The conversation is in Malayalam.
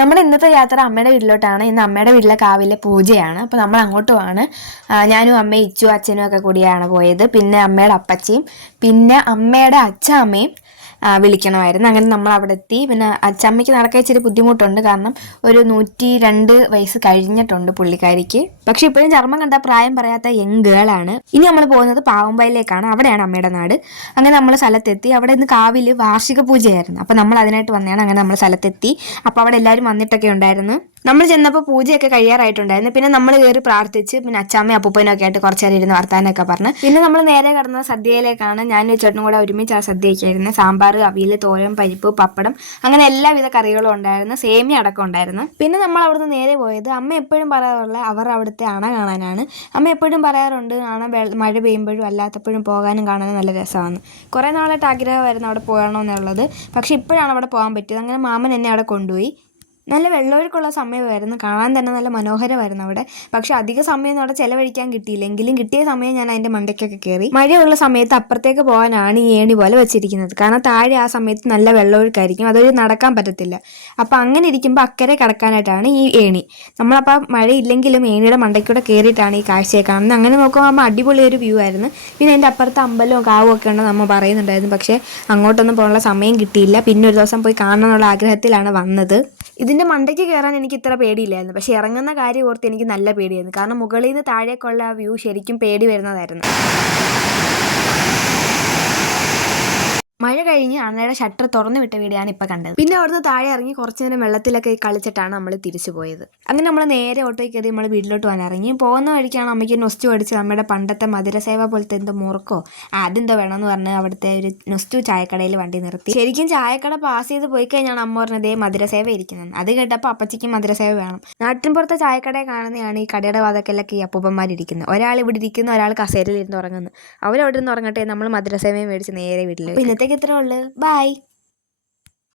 നമ്മുടെ ഇന്നത്തെ യാത്ര അമ്മയുടെ വീട്ടിലോട്ടാണ്. ഇന്ന് അമ്മയുടെ വീട്ടിലെ കാവിലെ പൂജയാണ്. അപ്പോൾ നമ്മൾ അങ്ങോട്ട് പോവാണ്. ഞാനും അമ്മയും ഇച്ചു അച്ഛനും ഒക്കെ കൂടിയാണ് പോയത്. പിന്നെ അമ്മയുടെ അപ്പച്ചിയും പിന്നെ അമ്മയുടെ അച്ഛാമ്മയും വിളിക്കണമായിരുന്നു. അങ്ങനെ നമ്മൾ അവിടെ എത്തി. പിന്നെ അച്ചമ്മയ്ക്ക് നടക്കാൻ ഇച്ചിരി ബുദ്ധിമുട്ടുണ്ട്, കാരണം ഒരു 102 വയസ്സ് കഴിഞ്ഞിട്ടുണ്ട് പുള്ളിക്കാരിക്ക്. പക്ഷെ ഇപ്പോഴും ചർമ്മം കണ്ട പ്രായം പറയാത്ത യങ് ഗേളാണ്. ഇനി നമ്മൾ പോകുന്നത് പാവമ്പയിലേക്കാണ്. അവിടെയാണ് അമ്മയുടെ നാട്. അങ്ങനെ നമ്മൾ സ്ഥലത്തെത്തി. അവിടെ നിന്ന് കാവിൽ വാർഷിക പൂജയായിരുന്നു. അപ്പോൾ നമ്മൾ അതിനായിട്ട് വന്നതാണ്. അങ്ങനെ നമ്മൾ സ്ഥലത്തെത്തി. അപ്പോൾ അവിടെ എല്ലാവരും വന്നിട്ടൊക്കെ ഉണ്ടായിരുന്നു. നമ്മൾ ചെന്നപ്പോൾ പൂജയൊക്കെ കഴിയാറായിട്ടുണ്ടായിരുന്നു. പിന്നെ നമ്മൾ കയറി പ്രാർത്ഥിച്ച് പിന്നെ അച്ചാമ്മയും അപ്പൂപ്പനും ഒക്കെ ആയിട്ട് കുറച്ച് നേരം ഇരുന്ന് വർത്താനൊക്കെ പറഞ്ഞ് പിന്നെ നമ്മൾ നേരെ കടന്നത് സദ്യയിലേക്കാണ്. ഞാനും ചേട്ടനും കൂടെ ഒരുമിച്ച് ആ സദ്യയൊക്കെയായിരുന്നു. സാമ്പാർ, അവിയൽ, തോരൻ, പരിപ്പ്, പപ്പടം, അങ്ങനെ എല്ലാവിധ കറികളും ഉണ്ടായിരുന്നു. സേമിയ അടക്കം ഉണ്ടായിരുന്നു. പിന്നെ നമ്മൾ അവിടുന്ന് നേരെ പോയത് അമ്മ എപ്പോഴും പറയാറുള്ള അവർ അവിടുത്തെ അണ കാണാനാണ്. അമ്മ എപ്പോഴും പറയാറുണ്ട് അണ മഴ പെയ്യുമ്പോഴും അല്ലാത്തപ്പോഴും പോകാനും കാണാനും നല്ല രസമാണ്. കുറേ നാളായിട്ട് ആഗ്രഹമായിരുന്നു അവിടെ പോകണമെന്നുള്ളത്. പക്ഷെ ഇപ്പോഴാണ് അവിടെ പോകാൻ പറ്റിയത്. അങ്ങനെ മാമൻ എന്നെ അവിടെ കൊണ്ടുപോയി. നല്ല വെള്ളമൊഴുക്കുള്ള സമയമായിരുന്നു. കാണാൻ തന്നെ നല്ല മനോഹരമായിരുന്നു അവിടെ. പക്ഷെ അധിക സമയം അവിടെ ചിലവഴിക്കാൻ കിട്ടിയില്ല. എങ്കിലും കിട്ടിയ സമയം ഞാൻ അതിൻ്റെ മണ്ടയ്ക്കൊക്കെ കയറി. മഴയുള്ള സമയത്ത് അപ്പുറത്തേക്ക് പോകാനാണ് ഈ ഏണി പോലെ വെച്ചിരിക്കുന്നത്. കാരണം താഴെ ആ സമയത്ത് നല്ല വെള്ളമൊഴുക്കായിരിക്കും, അതൊരു നടക്കാൻ പറ്റത്തില്ല. അപ്പം അങ്ങനെ ഇരിക്കുമ്പോൾ അക്കരെ കടക്കാനായിട്ടാണ് ഈ ഏണി. നമ്മളപ്പോൾ മഴയില്ലെങ്കിലും ഏണിയുടെ മണ്ടയ്ക്കൂടെ കയറിയിട്ടാണ് ഈ കാഴ്ചയെ കാണുന്നത്. അങ്ങനെ നോക്കുമ്പോൾ അടിപൊളി ഒരു വ്യൂ ആയിരുന്നു. പിന്നെ അതിൻ്റെ അപ്പുറത്ത് അമ്പലവും കാവും ഒക്കെ ഉണ്ടെന്ന് നമ്മൾ പറയുന്നുണ്ടായിരുന്നു. പക്ഷേ അങ്ങോട്ടൊന്നും പോകാനുള്ള സമയം കിട്ടിയില്ല. പിന്നെ ഒരു ദിവസം പോയി കാണണം എന്നുള്ള ആഗ്രഹത്തിലാണ് വന്നത്. ഇതിൻ്റെ മണ്ടയ്ക്ക് കയറാൻ എനിക്ക് ഇത്ര പേടിയില്ലായിരുന്നു. പക്ഷേ ഇറങ്ങുന്ന കാര്യം ഓർത്ത് എനിക്ക് നല്ല പേടിയായിരുന്നു. കാരണം മുകളിൽ നിന്ന് താഴേക്കുള്ള ആ വ്യൂ ശരിക്കും പേടി വരുന്നതായിരുന്നു. മഴ കഴിഞ്ഞ് അന്നയുടെ ഷട്ടർ തുറന്നു വിട്ട വീഡിയോയാണ് ഇപ്പോൾ കണ്ടത്. പിന്നെ അവിടുന്ന് താഴെ ഇറങ്ങി കുറച്ച് നേരം വെള്ളത്തിലൊക്കെ കളിച്ചിട്ടാണ് നമ്മൾ തിരിച്ചു പോയത്. അങ്ങനെ നമ്മൾ നേരെ ഓട്ടോയിൽ കയറി നമ്മൾ വീട്ടിലോട്ട് വന്ന് ഇറങ്ങി. പോകുന്ന വഴിക്കാണ് അമ്മയ്ക്ക് നൊസ്റ്റു അടിച്ച് നമ്മുടെ പണ്ടത്തെ മധുരസേവ പോലത്തെ എന്തോ മുറുക്കോ അതെന്തോ വേണമെന്ന് പറഞ്ഞ് അവിടുത്തെ ഒരു നൊസ്റ്റു ചായക്കടയിൽ വണ്ടി നിർത്തി. ശരിക്കും ചായക്കട പാസ് ചെയ്ത് പോയി കഴിഞ്ഞാണ് അമ്മ പറഞ്ഞത് മധുരസേവ ഇരിക്കുന്നത്. അത് കേട്ടപ്പോൾ അപ്പച്ചിക്ക് മധുരസേവ വേണം. നാട്ടിൻപുറത്തെ ചായക്കടയെ കാണുന്നതാണ് ഈ കടയുടെ വാതക്കലൊക്കെ ഈ അപ്പൂപ്പന്മാരിരിക്കുന്നത്. ഒരാൾ ഇവിടെ ഇരിക്കുന്നു, ഒരാൾ കസേരയിൽ ഇരുന്ന് ഉറങ്ങുന്നു. അവരവിടെ നിന്ന് ഉറങ്ങട്ടെ, നമ്മൾ മധുരസേവയും മേടിച്ച് നേരെ വീട്ടിൽ. ഇന്നത്തേക്ക് ഇത്രേ ഉള്ളൂ. ബൈ.